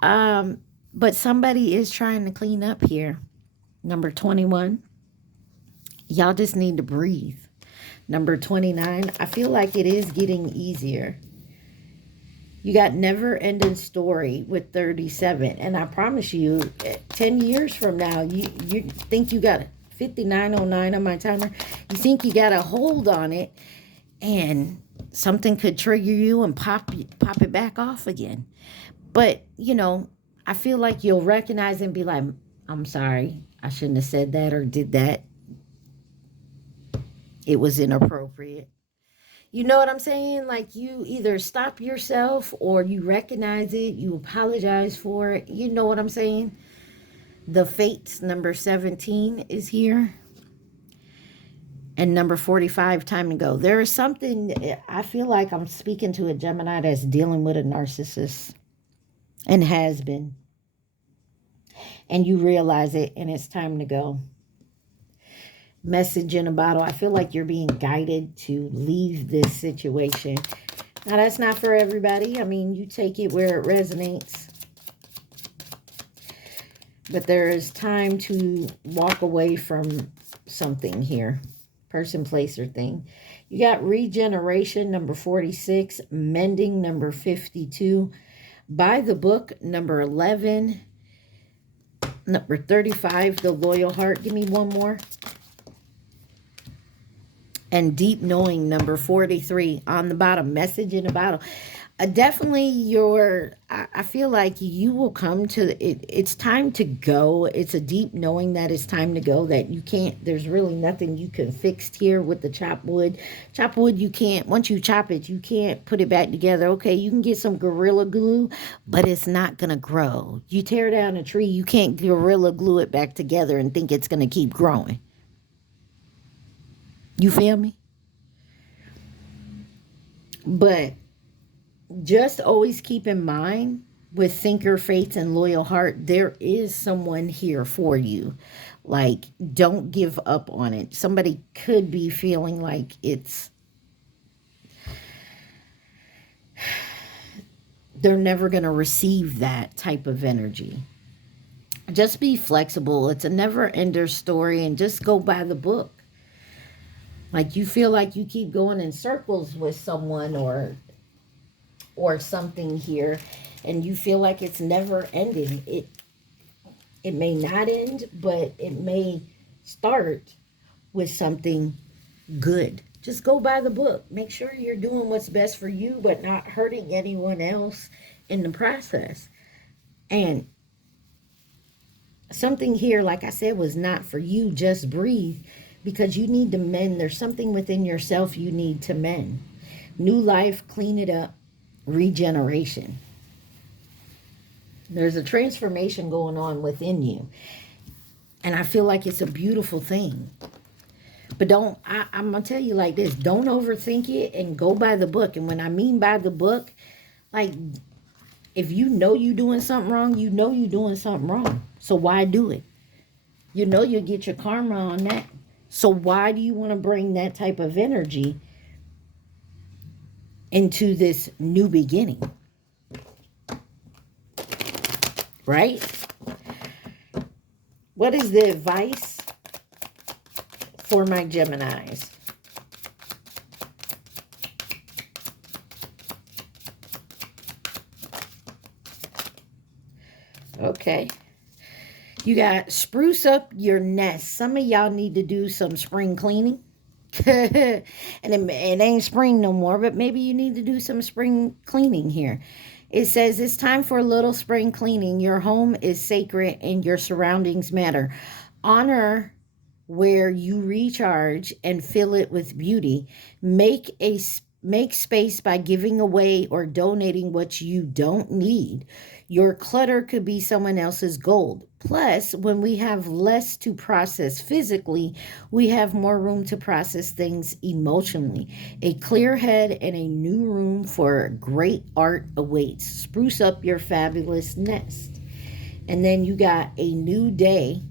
But somebody is trying to clean up here. Number 21. Y'all just need to breathe. Number 29, I feel like it is getting easier. You got never ending story with 37. And I promise you, 10 years from now, you think you got 5909 on my timer. You think you got a hold on it, and something could trigger you and pop it back off again. But, you know, I feel like you'll recognize and be like, I'm sorry, I shouldn't have said that or did that. It was inappropriate. You know what I'm saying? Like you either stop yourself or you recognize it, you apologize for it. You know what I'm saying? The Fates, number 17 is here. And number 45, time to go. There is something, I feel like I'm speaking to a Gemini that's dealing with a narcissist and has been. and you realize it and it's time to go. Message in a bottle. I feel like you're being guided to leave this situation. Now, that's not for everybody. I mean, you take it where it resonates. But there is time to walk away from something here. Person, place, or thing. You got regeneration, number 46. Mending, number 52. By the book, number 11. Number 35, the loyal heart. Give me one more. And deep knowing, number 43. On the bottom, message in a bottle. Definitely I feel like you will come to it. It's time to go. It's a deep knowing that it's time to go, that you can't, there's really nothing you can fix here with the chopped wood. Chopped wood, you can't, once you chop it, you can't put it back together. Okay, you can get some Gorilla Glue, but it's not going to grow. You tear down a tree, you can't Gorilla Glue it back together and think it's going to keep growing. You feel me? But just always keep in mind with thinker, faith, and loyal heart, there is someone here for you. Like, don't give up on it. Somebody could be feeling like they're never going to receive that type of energy. Just be flexible. It's a never-ending story, and just go by the book. Like, you feel like you keep going in circles with someone or something here, and you feel like it's never ending. It may not end, but it may start with something good. Just go by the book. Make sure you're doing what's best for you, but not hurting anyone else in the process. And something here, like I said, was not for you. Just breathe, because you need to mend. There's something within yourself you need to mend. New life, clean it up. Regeneration. There's a transformation going on within you, and I feel like it's a beautiful thing. But I'm gonna tell you like this, don't overthink it and go by the book. And when I mean by the book, like, if you know you're doing something wrong, you know you're doing something wrong, so why do it? You know you'll get your karma on that, so why do you want to bring that type of energy into this new beginning? Right? What is the advice for my Geminis? Okay. You got spruce up your nest. Some of y'all need to do some spring cleaning. And it ain't spring no more, but maybe you need to do some spring cleaning here. It says it's time for a little spring cleaning. Your home is sacred and your surroundings matter. Honor where you recharge and fill it with beauty. Make space by giving away or donating what you don't need. Your clutter could be someone else's gold. Plus, when we have less to process physically, we have more room to process things emotionally. A clear head and a new room for great art awaits. Spruce up your fabulous nest. And then you got a new day.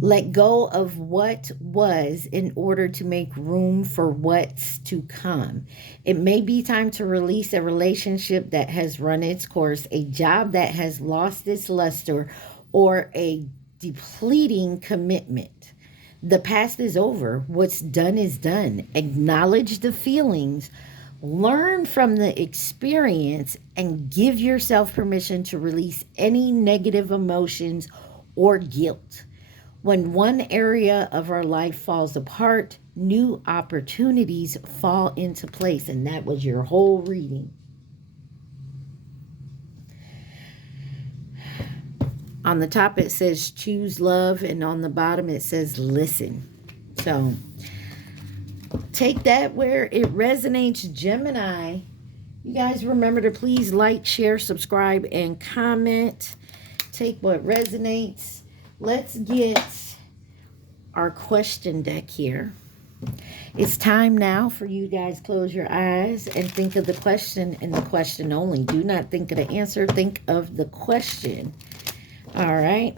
Let go of what was in order to make room for what's to come. It may be time to release a relationship that has run its course, a job that has lost its luster, or a depleting commitment. The past is over. What's done is done. Acknowledge the feelings. Learn from the experience and give yourself permission to release any negative emotions or guilt. When one area of our life falls apart, new opportunities fall into place. And that was your whole reading. On the top it says choose love, and on the bottom it says listen. So take that where it resonates, Gemini. You guys remember to please like, share, subscribe, and comment. Take what resonates. Let's get our question deck here. It's time now for you guys close your eyes and think of the question and the question only. Do not think of the answer. Think of the question. All right.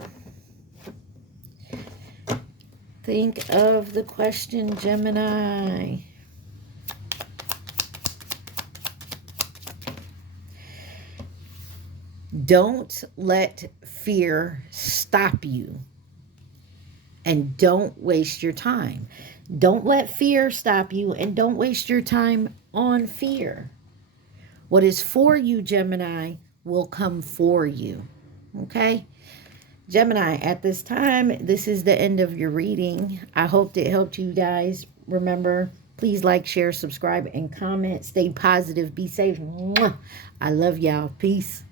Think of the question, Gemini. Don't let fear stop you. And don't waste your time. Don't let fear stop you, and don't waste your time on fear. What is for you, Gemini, will come for you. Okay? Gemini, at this time, this is the end of your reading. I hope it helped you guys. Remember, please like, share, subscribe, and comment. Stay positive. Be safe. Mwah. I love y'all. Peace.